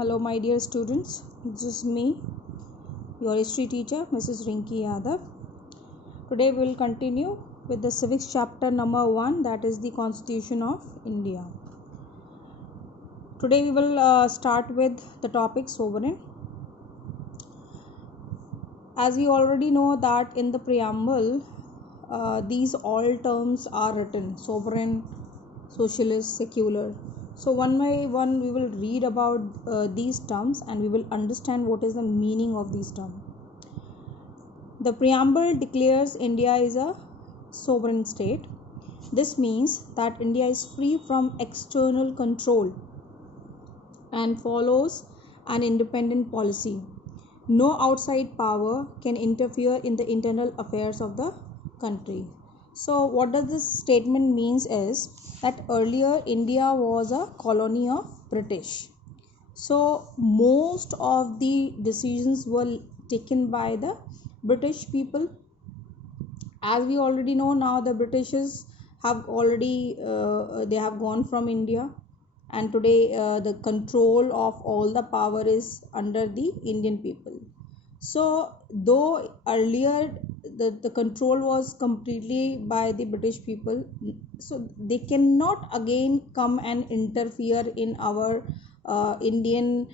Hello my dear students, this is me, your history teacher Mrs. Rinki Yadav. Today we will continue with the civics chapter number 1, that is the Constitution of India. Today we will start with the topic sovereign. As we already know that in the preamble these all terms are written: sovereign, socialist, secular. So one by one we will read about these terms and we will understand what is the meaning of these terms. The preamble declares India is a sovereign state. This means that India is free from external control and follows an independent policy. No outside power can interfere in the internal affairs of the country. So what does this statement means is that earlier India was a colony of British. So most of the decisions were taken by the British people. As we already know now, the Britishers have already they have gone from India, and today the control of all the power is under the Indian people. So though earlier the control was completely by the British people, so they cannot again come and interfere in our Indian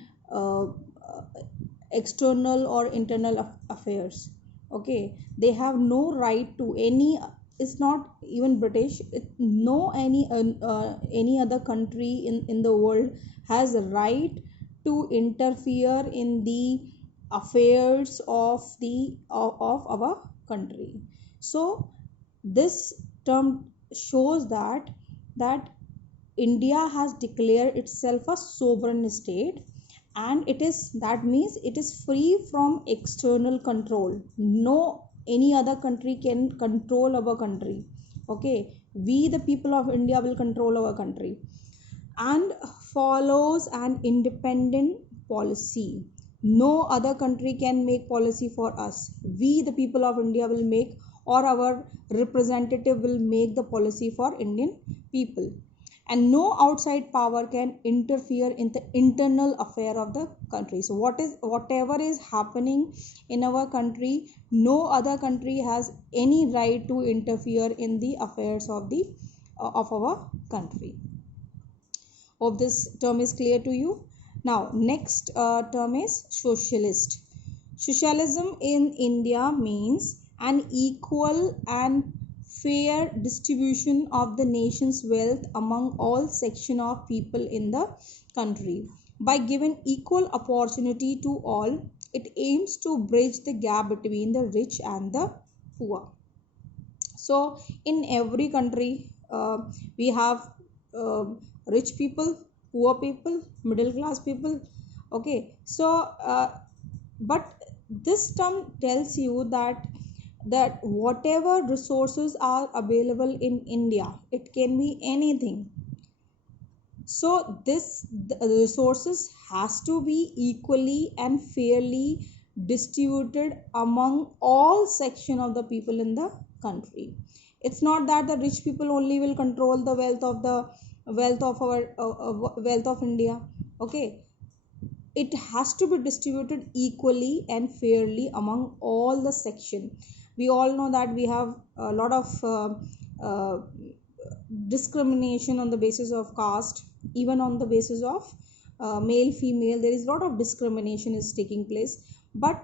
external or internal affairs. Okay, they have no right to any. It's not even British. No any other country in the world has a right to interfere in the affairs of our country. So this term shows that India has declared itself a sovereign state, and that means it is free from external control. No any other country can control our country. Okay, we the people of India will control our country, and follows an independent policy. No other country can make policy for us. We the people of India will make, or our representative will make the policy for Indian people, and no outside power can interfere in the internal affair of the country. So whatever is happening in our country, no other country has any right to interfere in the affairs of our country. Hope this term is clear to you. Now next term is socialist. Socialism in India means an equal and fair distribution of the nation's wealth among all sections of people in the country. By giving equal opportunity to all, it aims to bridge the gap between the rich and the poor. So in every country we have rich people, poor people, middle class people. Okay, so but this term tells you that whatever resources are available in India, it can be anything. So the resources has to be equally and fairly distributed among all section of the people in the country. It's not that the rich people only will control the wealth of our wealth of India. Okay, it has to be distributed equally and fairly among all the section. We all know that we have a lot of discrimination on the basis of caste, even on the basis of male female. There is a lot of discrimination is taking place, but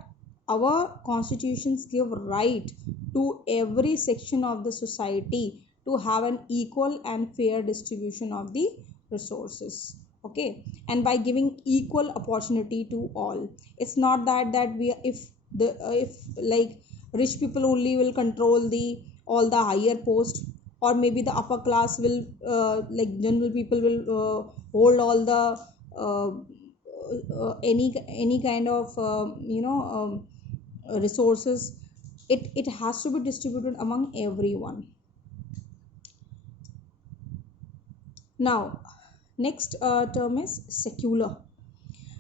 our constitutions give right to every section of the society to have an equal and fair distribution of the resources. Okay, and by giving equal opportunity to all, it's not that we if like rich people only will control all the higher post, or maybe the upper class will like general people will hold all the any kind of resources. It has to be distributed among everyone. Now next term is secular.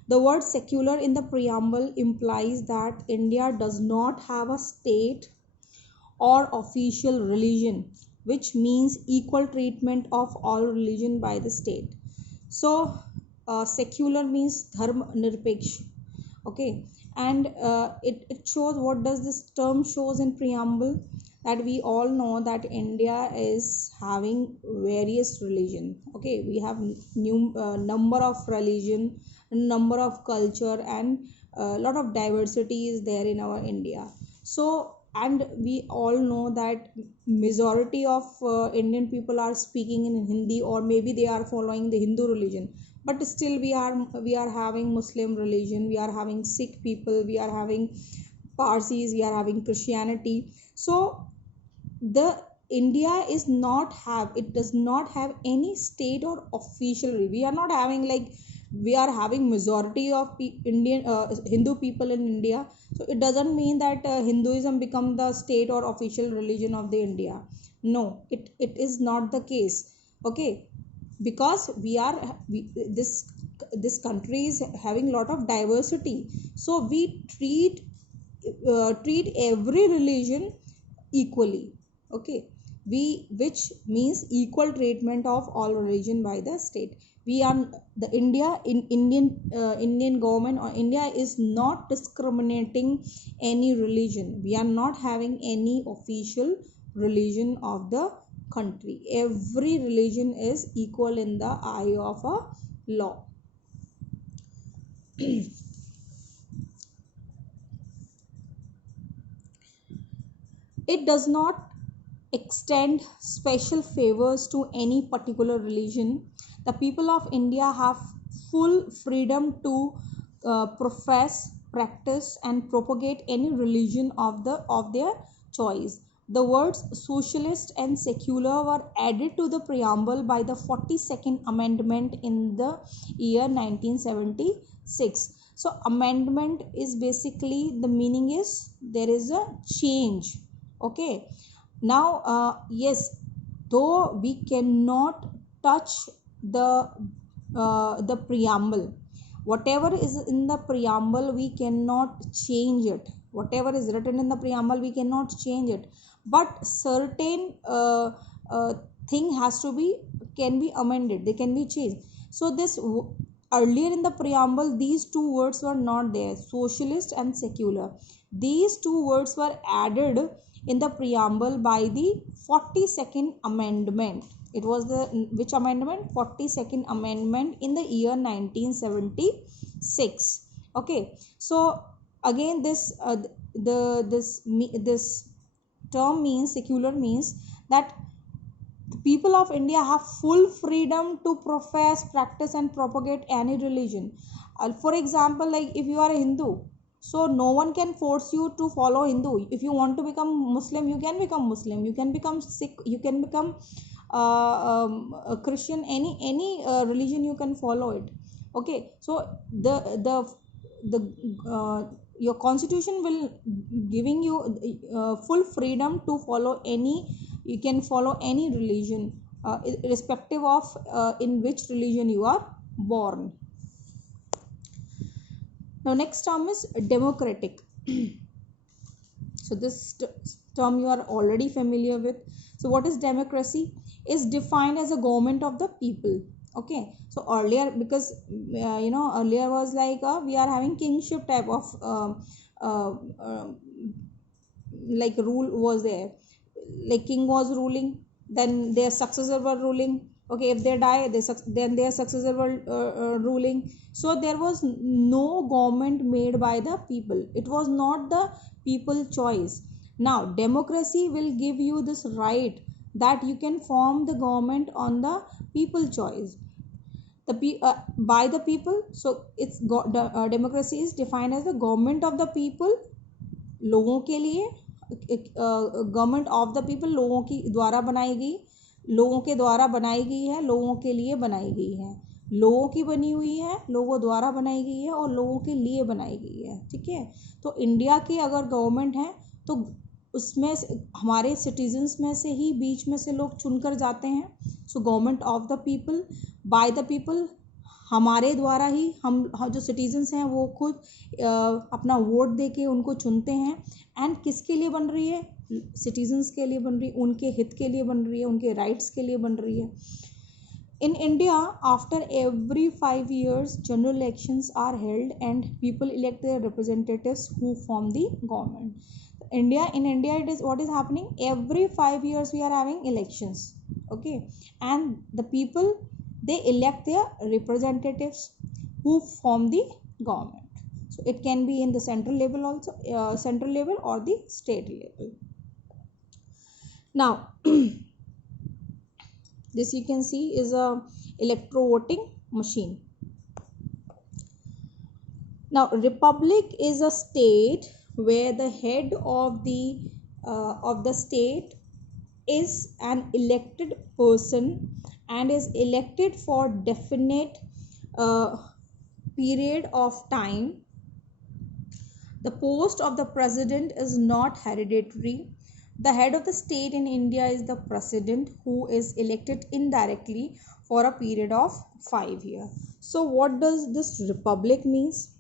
The word secular in the preamble implies that India does not have a state or official religion, which means equal treatment of all religion by the state. So secular means dharma nirpeksh. Okay, and it shows, what does this term shows in preamble, that we all know that India is having various religion. Okay, we have new number of religion, number of culture, and a lot of diversity is there in our India. So, and we all know that majority of Indian people are speaking in Hindi, or maybe they are following the Hindu religion, but still we are having Muslim religion, we are having Sikh people, we are having Parsis, we are having Christianity. So the India is not have, it does not have any state or official, we are not having like, we are having majority of Indian Hindu people in India. So it doesn't mean that Hinduism become the state or official religion of the India. No, it is not the case. Okay, because this country is having lot of diversity, so we treat every religion equally. Okay, we, which means equal treatment of all religion by the state. We are the India in Indian government or India is not discriminating any religion. We are not having any official religion of the country. Every religion is equal in the eye of a law. It does not extend special favors to any particular religion. The people of India have full freedom to profess, practice, and propagate any religion of their choice. The words socialist and secular were added to the preamble by the 42nd Amendment in the year 1976. So amendment is basically, the meaning is there is a change. Okay, now yes, though we cannot touch the preamble, whatever is in the preamble we cannot change it, whatever is written in the preamble we cannot change it, but certain thing has to be, can be amended, they can be changed. So this earlier in the preamble these two words were not there, socialist and secular. These two words were added in the preamble by the 42nd Amendment. It was the, which amendment? 42nd Amendment in the year 1976. Okay, so again this this term means, secular means that the people of India have full freedom to profess, practice, and propagate any religion. For example, like if you are a Hindu, so no one can force you to follow Hindu. If you want to become Muslim, you can become Muslim, you can become Sikh, you can become a Christian, any religion you can follow it. Okay, so your constitution will giving you full freedom to follow any, you can follow any religion irrespective of in which religion you are born. Now next term is democratic. So this term you are already familiar with. So what is democracy? Is defined as a government of the people. Okay, so earlier, because earlier was like we are having kingship type of like rule was there, like king was ruling, then their successor were ruling. Okay, if they die, then their successor were ruling. So there was no government made by the people, it was not the people choice. Now democracy will give you this right that you can form the government on the people choice, by the people. So it's democracy is defined as the government of the people, लोगों के लिए, government of the people, लोगों की द्वारा बनाई गई, लोगों के द्वारा बनाई गई है, लोगों के लिए बनाई गई है, लोगों की बनी हुई है, लोगों द्वारा बनाई गई है और लोगों के लिए बनाई गई है. ठीक है, तो इंडिया की अगर गवर्नमेंट है तो उसमें हमारे सिटीजन्स में से ही बीच में से लोग चुनकर जाते हैं. So government of the people, by the people, हमारे द्वारा ही हम जो सिटीजन्स हैं वो खुद अपना वोट दे के उनको चुनते हैं. एंड किसके लिए बन रही है? सिटीजन्स के लिए बन रही है, उनके हित के लिए बन रही है, उनके राइट्स के लिए बन रही है. In India, after every 5 years general elections are held and people elect their representatives who form the government. In India, it is what is happening, every 5 years we are having elections. Okay, and the people, they elect their representatives who form the government. So it can be in the central level also, central level or the state level. Now this you can see is a electro voting machine. Now republic is a state where the head of the state is an elected person and is elected for definite uh, period of time. The post of the president is not hereditary. The head of the state in India is the president, who is elected indirectly for a period of 5 years. So, what does this republic means?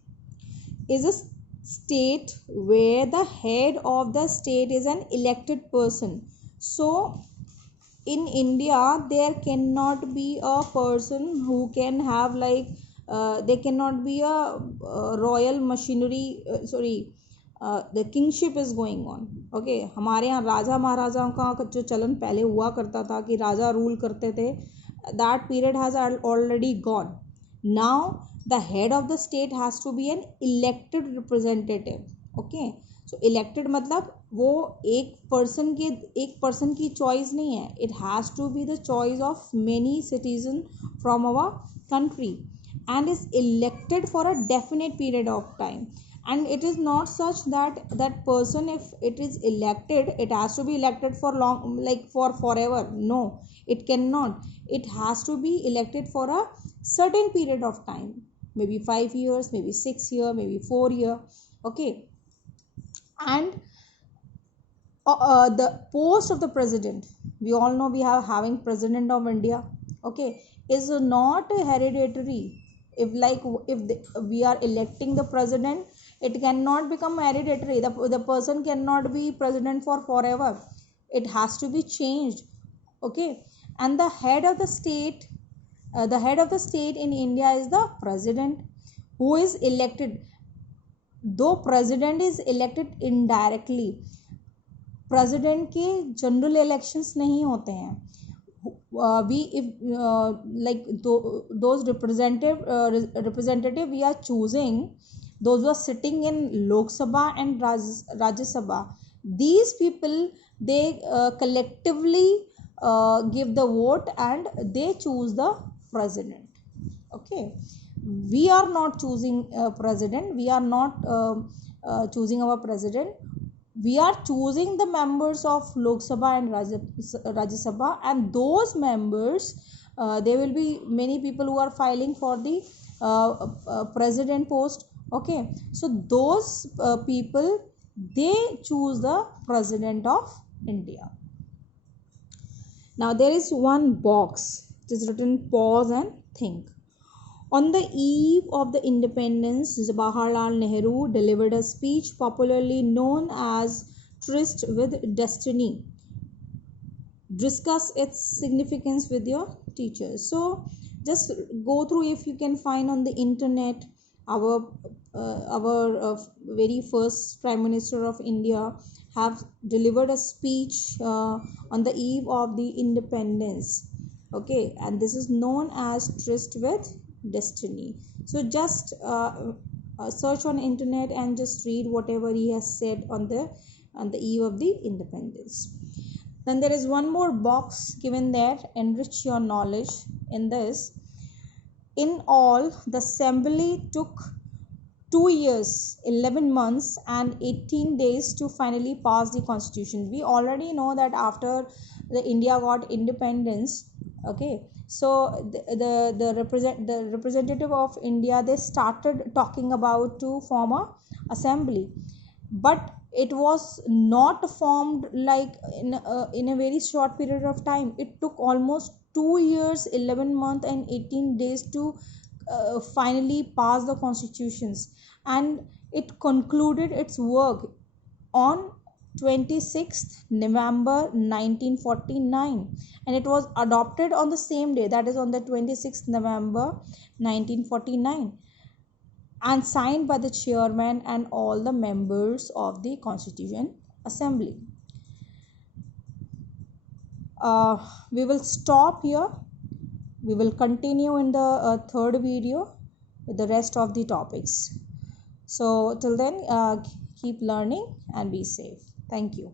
Is a state where the head of the state is an elected person. So, in India, there cannot be a person who can have like there cannot be a royal machinery. Sorry, the kingship is going on. Okay, हमारे यहाँ राजा महाराजाओं का जो चलन पहले हुआ करता था कि राजा रूल करते थे, that period has already gone. Now the head of the state has to be an elected representative. Okay, so elected मतलब वो एक पर्सन की चॉइस नहीं है. It has to be the choice of many citizens from our country and is elected for a definite period of time. And it is not such that that person, if it is elected, it has to be elected for long, like for forever. No, it cannot. It has to be elected for a certain period of time, maybe 5 years, maybe 6 years, maybe 4 years. Okay, and the post of the president, we all know we have having president of India. Okay, is not hereditary. We are electing the president, it cannot become hereditary. The person cannot be president for forever. It has to be changed. Okay, and the head of the state in India is the president, who is elected. Though president is elected indirectly, president के general elections नहीं होते हैं. We if like those representative we are choosing, those who are sitting in Lok Sabha and Rajya Sabha, these people, they collectively give the vote and they choose the president. Okay, we are not choosing president, we are not choosing our president. We are choosing the members of Lok Sabha and Rajya Sabha, and those members, there will be many people who are filing for the president post. Okay, so those people, they choose the president of India. Now there is one box, it is written pause and think. On the eve of the independence, Jawaharlal Nehru delivered a speech popularly known as Tryst with Destiny. Discuss its significance with your teachers. So just go through, if you can find on the internet, our very first Prime Minister of India have delivered a speech on the eve of the independence. Okay, and this is known as Tryst with Destiny. So just search on internet and just read whatever he has said on the eve of the independence. Then there is one more box given there, enrich your knowledge. In this, in all, the assembly took 2 years, 11 months and 18 days to finally pass the constitution. We already know that after the India got independence, okay, so the representative of India, they started talking about to form a assembly, but it was not formed like in a very short period of time. It took almost 2 years, 11 months and 18 days to finally pass the constitutions, and it concluded its work on 26th November 1949, and it was adopted on the same day, that is on the 26th November 1949, and signed by the chairman and all the members of the Constitution Assembly. We will stop here. We will continue in the third video with the rest of the topics. So till then, keep learning and be safe. Thank you.